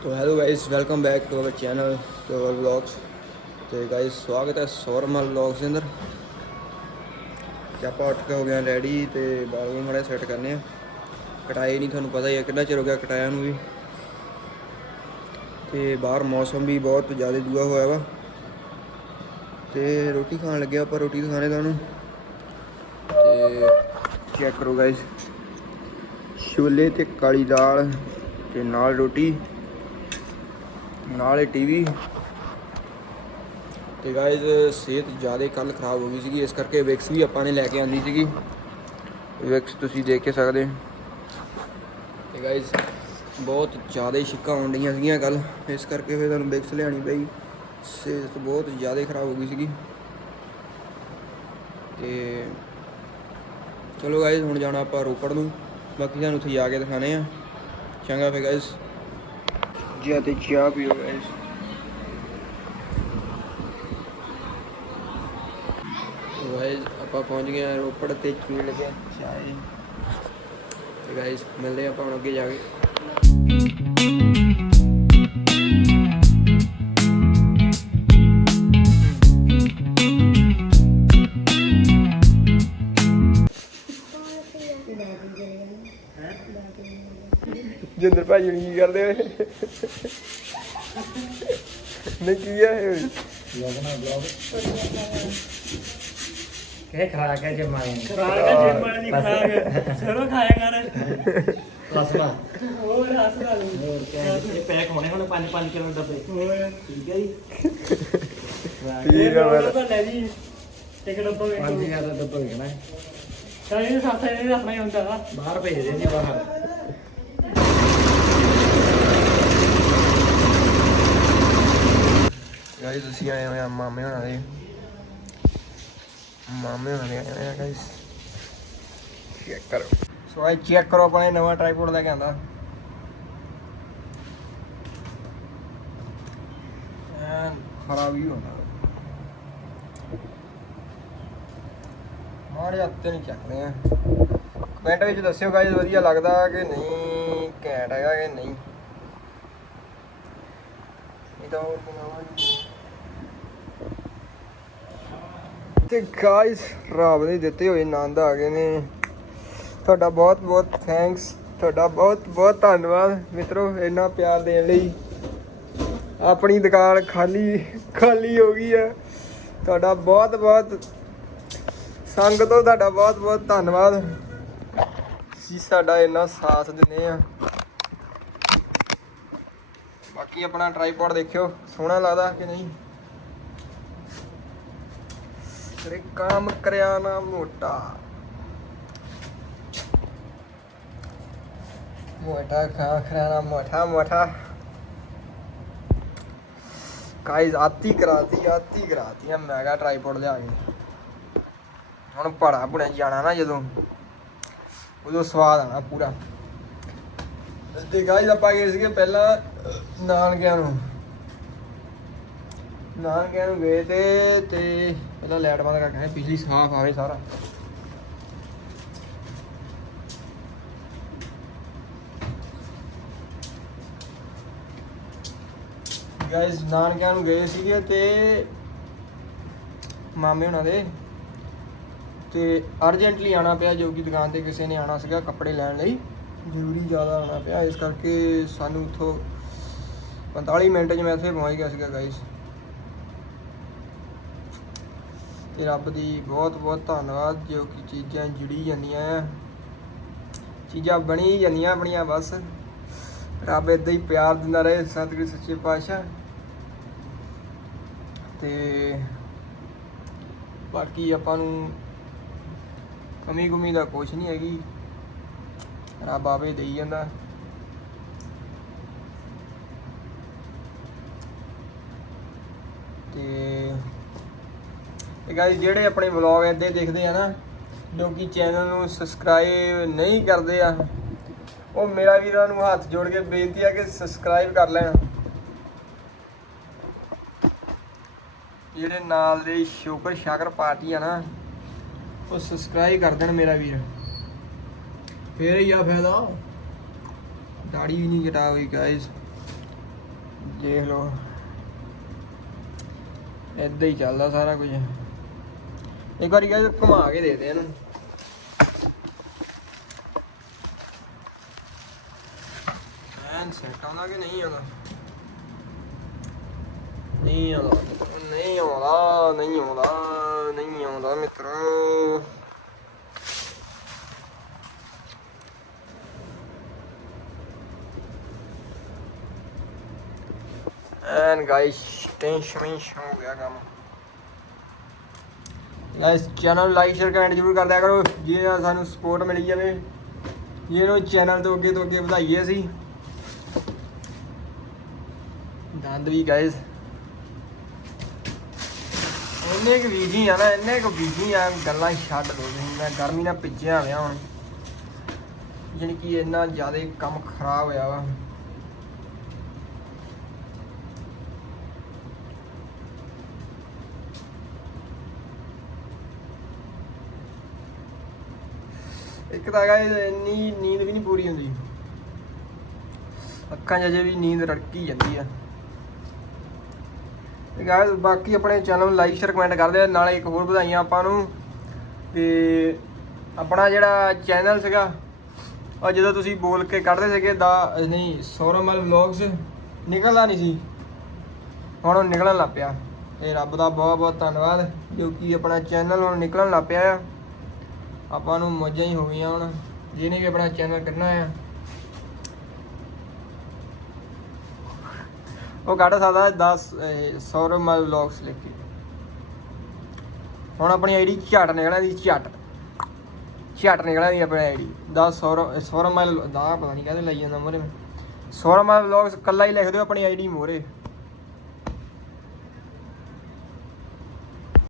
तो hello guys welcome back to our channel to our vlogs ਤੇ guys ਸਵਾਗਤ ਹੈ ਸੌਰਮਲ ਵਲੌਗਸ ਦੇ ਅੰਦਰ ਤੇ ਆਪਾਂ ਉੱਠ ਕੇ ਹੋ ਗਏ ਰੈਡੀ ਤੇ ਬਾਲ ਵੀ ਮੜੇ ਸੈੱਟ ਕਰਨੇ ਆ ਕਟਾਏ ਨਹੀਂ ਤੁਹਾਨੂੰ ਪਤਾ ਹੀ ਹੈ ਕਿੰਨਾ ਚਿਰ ਹੋ ਗਿਆ ਕਟਾਇਆ ਨੂੰ ਵੀ ਤੇ ਬਾਹਰ ਮੌਸਮ ਵੀ ਬਹੁਤ ਜ਼ਿਆਦਾ ਦੂਆ ਹੋਇਆ ਵਾ ਤੇ ਰੋਟੀ ਖਾਣ ਲੱਗਿਆ ਆਪਾਂ ਰੋਟੀ ਦਿਖਾਣੇ ਤੁਹਾਨੂੰ ਤੇ ਚੈੱਕ ਕਰੋ ਗਾਇਸ ਛੋਲੇ ਤੇ ਕਾਲੀ ਦਾਲ ਤੇ ਨਾਲ ਰੋਟੀ ਨਾਲ ਟੀਵੀ। ਤੇ ਗਾਇਜ਼ ਸਿਹਤ ਜ਼ਿਆਦਾ ਕੱਲ ਖਰਾਬ ਹੋ ਗਈ ਸੀਗੀ, ਇਸ ਕਰਕੇ ਵਿਕਸ ਵੀ ਆਪਾਂ ਨੇ ਲੈ ਕੇ ਆਂਦੀ ਸੀਗੀ। ਵਿਕਸ ਤੁਸੀਂ ਦੇਖ ਕੇ ਸਕਦੇ ਤੇ ਗਾਇਜ਼ ਬਹੁਤ ਜ਼ਿਆਦਾ ਹੀ ਛਿੱਕਾਂ ਆਉਣ ਡਈਆਂ ਸੀਗੀਆਂ ਕੱਲ ਇਸ ਕਰਕੇ ਫਿਰ ਤੁਹਾਨੂੰ ਵਿਕਸ ਲਿਆਣੀ ਪਈ। ਸਿਹਤ ਬਹੁਤ ਜ਼ਿਆਦਾ ਖਰਾਬ ਹੋ ਗਈ ਸੀਗੀ। ਤੇ ਚਲੋ ਗਾਇਜ਼ ਹੁਣ ਜਾਣਾ ਆਪਾਂ ਰੋਪੜ ਨੂੰ। ਬਾਕੀ ਤੁਹਾਨੂੰ ਉੱਥੇ ਜਾ ਕੇ ਦਿਖਾਣੇ ਆ ਚੰਗਾ ਫਿਰ ਗਾਇਜ਼ ਜੀ ਚਾਹ ਪੀਓ ਗਾਇਜ਼ ਗਾਇਜ਼ ਆਪਾਂ ਪਹੁੰਚ ਗਏ ਆ ਰੋਪੜ ਤੇ ਪੀਣ ਲੱਗੇ ਆ ਚਾਹ ਤੇ ਗਾਇਜ਼ ਮਿਲਦੇ ਆਪਾਂ ਹੁਣ ਅੱਗੇ ਜਾ ਕੇ। ਜਿੰਦਰ ਭਾਜੀ ਨੂੰ ਕੀ ਕਰਦੇ ਓਏ? ਨਹੀਂ ਕੀ ਆ ਇਹ? ਕਹੇ ਖਰਾ ਕੇ ਜਮਾਏ ਖਰਾਕ ਜਿੰਮ ਵਾਲੀ ਨਹੀਂ ਖਰਾਕ ਸਰੋਂ ਖਾਇਆ ਕਰ। ਰਸਮਾ ਹੋਰ ਹੋਰ ਕਿਆ ਇਹ ਪੈਕ ਹੋਣੇ ਹੁਣ 5-5 ਕਿਲੋ ਡੱਬੇ। ਹੋਰ। ਠੀਕ ਹੈ ਜੀ। ਠੀਕ ਆ ਫਿਰ। ਤਾਂ ਲੈ ਜੀ। ਇੱਕ ਡੱਬਾ ਵੇਖੋ 5000 ਦਾ ਡੱਬਾ ਹੋਣਾ ਤਾਂ ਇਹ ਸਾਥ ਇਹ ਆਪਣਾ ਹੀ ਹੁੰਦਾ ਵਾ। ਬਾਹਰ ਭੇਜਦੇ ਜੀ ਬਾਹਰ ਗਾਇਸ ਅਸੀਂ ਆਏ ਹੋਏ ਆ, ਮਾਮੇ ਹੋਣਾ ਦੇ। ਮਾਮੇ ਹੋਣਾ ਦੇ ਆਏ ਹੋਏ ਆ ਗਾਇਸ ਚੈੱਕ ਕਰੋ। ਸੋ ਆਈ ਚੈੱਕ ਕਰੋ ਆਪਣੇ ਨਵਾਂ ਟ੍ਰਾਈਪੋਡ ਲੈ ਕੇ ਆਂਦਾ ਐਨ, ਖਰਾਬ ਹੀ ਹੋਣਾ ਮਾੜੇ ਹੱਥੇ ਨਹੀਂ ਚੱਕਦੇ ਆ। ਕਮੈਂਟ ਵਿੱਚ ਦੱਸਿਓ ਗਾਇਸ ਵਧੀਆ ਲੱਗਦਾ ਕਿ ਨਹੀਂ, ਘੈਂਟ ਹੈਗਾ ਕਿ ਨਹੀਂ। ਇਹ ਤਾਂ ਹੋਰ ਬਣਾਵਾਂਗੇ ਤੇ ਗਾਇਸ ਰੱਬ ਨੇ ਦਿੱਤੇ ਹੋਏ ਆਨੰਦ ਆ ਗਏ ਨੇ। ਤੁਹਾਡਾ ਬਹੁਤ ਬਹੁਤ ਥੈਂਕਸ ਤੁਹਾਡਾ ਬਹੁਤ ਬਹੁਤ ਧੰਨਵਾਦ ਮਿੱਤਰੋ ਇੰਨਾ ਪਿਆਰ ਦੇਣ ਲਈ। ਆਪਣੀ ਦੁਕਾਨ ਖਾਲੀ ਖਾਲੀ ਹੋ ਗਈ ਹੈ ਤੁਹਾਡਾ ਬਹੁਤ ਬਹੁਤ ਸੰਗਤੋਂ ਤੁਹਾਡਾ ਬਹੁਤ ਬਹੁਤ ਧੰਨਵਾਦ। ਜੀ, ਸਾਡਾ ਇੰਨਾ ਸਾਥ ਦਿੰਦੇ ਆ। ਬਾਕੀ ਆਪਣਾ ਟ੍ਰਾਈਪੋਡ ਦੇਖਿਓ, ਸੋਹਣਾ ਲੱਗਦਾ ਕਿ ਨਹੀਂ? ਤੇਰੇ ਕੰਮ ਕਰਿਆ ਨਾ ਮੋਟਾ। ਮੋਟਾ ਖਾ ਕਰਿਆ ਨਾ ਮੋਟਾ ਮੋਟਾ। ਗਾਇਜ਼ ਆਤੀ ਕਰਾਤੀ ਆਤੀ ਕਰਾਤੀ ਆ ਮੈਗਾ ਟ੍ਰਾਈਪੋਡ ਲਿਆ ਕੇ। ਹੁਣ ਪੜਾ ਪੁਣਾ ਜਾਣਾ ਨਾ ਜਦੋਂ, ਉਦੋਂ ਸਵਾਦ ਆਣਾ ਪੂਰਾ। ਤੇ ਗਾਇਜ਼ ਆਪਾਂ ਗਏ ਸੀਗੇ ਪਹਿਲਾਂ ਨਾਨਕਿਆਂ ਨੂੰ। ਨਾਨਕਿਆਂ ਨੂੰ ਗਏ ਤੇ ਤੇ ਪਹਿਲਾਂ ਲਾਈਟ ਬੰਦ ਕਰਕੇ ਆਏ, ਬਿਜਲੀ ਸਾਫ਼ ਆਵੇ ਸਾਰਾ। ਗਾਇਸ ਨਾਨਕਿਆਂ ਨੂੰ ਗਏ ਸੀਗੇ ਤੇ ਮਾਮੇ ਉਹਨਾਂ ਦੇ ਤੇ ਅਰਜੈਂਟਲੀ ਆਣਾ ਪਿਆ, ਜੋ ਕਿ ਦੁਕਾਨ ਤੇ ਕਿਸੇ ਨੇ ਆਣਾ ਸੀਗਾ ਕੱਪੜੇ ਲੈਣ ਲਈ। ਜ਼ਰੂਰੀ ਜ਼ਿਆਦਾ ਆਉਣਾ ਪਿਆ, ਇਸ ਕਰਕੇ ਸਾਨੂੰ ਉੱਥੋਂ 45 ਮਿੰਟ 'ਚ ਮੈਂ ਇੱਥੇ ਪਹੁੰਚ ਗਿਆ ਸੀਗਾ ਗਾਇਸ ਤੇ ਰੱਬ ਦੀ ਬਹੁਤ ਬਹੁਤ ਧੰਨਵਾਦ, ਜੋ ਕਿ ਚੀਜ਼ਾਂ ਜੁੜੀ ਜਾਂਦੀਆਂ ਆ। ਚੀਜ਼ਾਂ ਬਣੀ ਜਾਂਦੀਆਂ ਆਪਣੀਆਂ ਬਸ। ਰੱਬ ਇਦਾਂ ਹੀ ਪਿਆਰ ਦਿੰਦਾ ਰਹੇ ਸਤਿਗੁਰੂ ਸੱਚੇ ਪਾਤਸ਼ਾਹ। ਤੇ ਬਾਕੀ ਆਪਾਂ ਨੂੰ ਕਮੀ ਗੁਮੀ ਦਾ ਕੁਝ ਨਹੀਂ ਹੈਗੀ। ਰੱਬ ਆਵੇ ਦੇਈ ਜਾਂਦਾ। ਤੇ ਇਹ ਗਾਇਸ ਜਿਹੜੇ ਆਪਣੇ ਵਲੌਗ ਇੱਦੇ ਦੇਖਦੇ ਆ ਨਾ ਜੋ ਕਿ ਚੈਨਲ ਨੂੰ ਸਬਸਕ੍ਰਾਈਬ ਨਹੀਂ ਕਰਦੇ ਆ, ਉਹ ਮੇਰਾ ਵੀਰਾਂ ਨੂੰ ਹੱਥ ਜੋੜ ਕੇ ਬੇਨਤੀ ਆ ਕਿ ਸਬਸਕ੍ਰਾਈਬ ਕਰ ਲੈਣ। ਜਿਹੜੇ ਨਾਲ ਦੇ ਸ਼ੋਕਰ ਸ਼ਾਕਰ ਪਾਰਟੀ ਆ ਨਾ, ਉਹ ਸਬਸਕ੍ਰਾਈਬ ਕਰ ਦੇਣ ਮੇਰਾ ਵੀਰ। ਫੇਰ ਹੀ ਆ ਫਾਇਦਾ। ਦਾੜੀ ਵੀ ਨਹੀਂ ਘਟਾ ਹੋਈ ਗਾਇਸ ਦੇਖ ਲਓ। ਏਦਾਂ ਹੀ ਚੱਲਦਾ ਸਾਰਾ ਕੁਝ। ਇੱਕ ਵਾਰੀ ਗਾਇਸ ਘੁਮਾ ਕੇ ਦੇ ਦੇ ਇਹਨੂੰ। ਐਨ ਸੈਟ ਆਉਂਦਾ ਕਿ ਨਹੀਂ ਆਉਂਦਾ? ਨਹੀਂ ਆਉਂਦਾ। ਨਹੀਂ ਆਉਂਦਾ ਨਹੀਂ ਆਉਂਦਾ ਨਹੀਂ ਆਉਂਦਾ ਮਿੱਤਰੋ। ਐਨ ਗਾਇਸ ਟੈਨਸ਼ਨ ਹੋ ਗਿਆ ਕੰਮ। Guys channel like share comment ਜ਼ਰੂਰ ਕਰ ਦਿਆ ਕਰੋ। ਜੇ ਸਾਨੂੰ ਸਪੋਰਟ ਮਿਲੀ ਜਾਵੇ ਜਿਹਨੂੰ ਚੈਨਲ ਤੋਂ ਅੱਗੇ ਤੋਂ ਅੱਗੇ ਵਧਾਈਏ ਅਸੀਂ। ਦੰਦ ਵੀ ਗਾਇਸ ਇੰਨੇ ਕੁ ਬੀਜੀ ਆ ਨਾ, ਇੰਨੇ ਕੁ ਬੀਜੀ ਆ, ਗੱਲਾਂ ਛੱਡ ਦੋ ਤੁਸੀਂ। ਮੈਂ ਗਰਮੀ ਨਾਲ ਭਿੱਜਿਆ ਹੋਇਆ ਹੁਣ। ਜਾਣੀ ਕਿ ਇੰਨਾ ਜ਼ਿਆਦਾ ਕੰਮ ਖਰਾਬ ਹੋਇਆ ਵਾ। ਇੱਕ ਤਾਂ ਹੈਗਾ ਇੰਨੀ ਨੀਂਦ ਵੀ ਨਹੀਂ ਪੂਰੀ ਹੁੰਦੀ। ਅੱਖਾਂ 'ਚ ਅਜੇ ਵੀ ਨੀਂਦ ਰੜਕੀ ਜਾਂਦੀ ਆ। ਤੇ ਗਾਇਸ ਬਾਕੀ ਆਪਣੇ ਚੈਨਲ ਨੂੰ ਲਾਈਕ ਸ਼ੇਅਰ ਕਮੈਂਟ ਕਰਦੇ ਆ ਨਾਲੇ ਇੱਕ ਹੋਰ ਵਧਾਈਆਂ ਆਪਾਂ ਨੂੰ। ਤੇ ਆਪਣਾ ਜਿਹੜਾ ਚੈਨਲ ਸੀਗਾ, ਉਹ ਜਦੋਂ ਤੁਸੀਂ ਬੋਲ ਕੇ ਕੱਢਦੇ ਸੀਗੇ ਦਾ ਨਹੀਂ ਸੌਰਮਲ ਵਲੌਗਸ ਨਿਕਲਦਾ ਨਹੀਂ ਸੀ। ਹੁਣ ਉਹ ਨਿਕਲਣ ਲੱਗ ਪਿਆ। ਇਹ ਰੱਬ ਦਾ ਬਹੁਤ ਬਹੁਤ ਧੰਨਵਾਦ ਕਿਉਂਕਿ ਆਪਣਾ ਚੈਨਲ ਹੁਣ ਨਿਕਲਣ ਲੱਗ ਪਿਆ ਆ। ਆਪਾਂ ਨੂੰ ਮੌਜਾਂ ਹੀ ਹੋ ਗਈਆਂ ਹੁਣ। ਜਿਹਨੇ ਵੀ ਆਪਣਾ ਚੈਨਲ ਕੱਢਣਾ ਆ। ਉਹ ਕੱਢ ਸਕਦਾ 10 ਸੌਰਮਲ ਵਲੌਗਸ ਲਿਖ ਕੇ। ਹੁਣ ਆਪਣੀ ਆਈਡੀ ਝਟ ਨਿਕਲਿਆ ਦੀ ਝਟ ਝਟ ਨਿਕਲਿਆ ਦੀ ਆਪਣੀ ਆਈਡੀ 10 ਸੌਰ ਸੌਰਮਲ ਦਾ ਪਤਾ ਨਹੀਂ ਕਹਿੰਦੇ ਲਈ ਜਾਂਦਾ ਮੋਰੇ ਸੌਰਮਲ ਵਲੌਗਸ ਕੱਲਾ ਹੀ ਲਿਖ ਦਿਓ ਆਪਣੀ ਆਈਡੀ ਮੋਰੇ